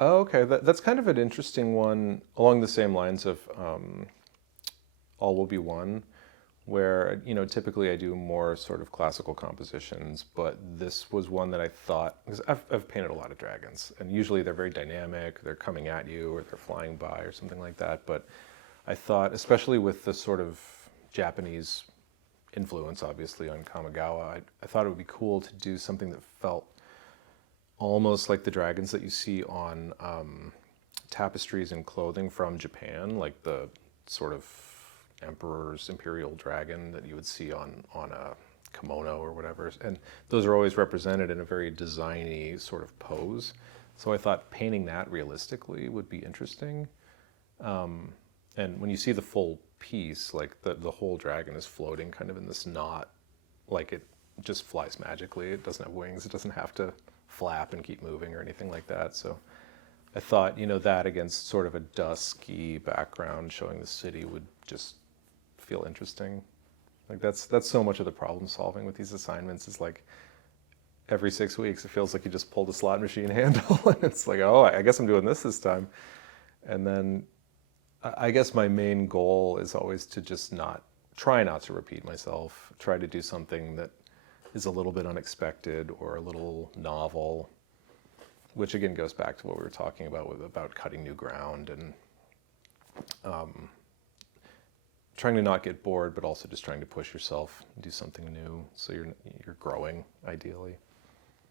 Oh, okay, that's kind of an interesting one along the same lines of All Will Be One, where, typically I do more sort of classical compositions, but this was one that I thought, because I've painted a lot of dragons, and usually they're very dynamic, they're coming at you or they're flying by or something like that, but I thought, especially with the sort of Japanese influence, obviously, on Kamigawa, I thought it would be cool to do something that felt almost like the dragons that you see on tapestries and clothing from Japan, like the sort of emperor's imperial dragon that you would see on a kimono or whatever. And those are always represented in a very designy sort of pose. So I thought painting that realistically would be interesting. And when you see the full piece, like the whole dragon is floating kind of in this knot, like it just flies magically. It doesn't have wings. It doesn't have to flap and keep moving or anything like that. So I thought, that against sort of a dusky background showing the city would just feel interesting. Like that's so much of the problem solving with these assignments is like every 6 weeks it feels like you just pulled a slot machine handle and it's like, oh, I guess I'm doing this time. And then I guess my main goal is always to just try not to repeat myself, try to do something that is a little bit unexpected or a little novel, which again goes back to what we were talking about cutting new ground and trying to not get bored, but also just trying to push yourself and do something new. So you're growing ideally.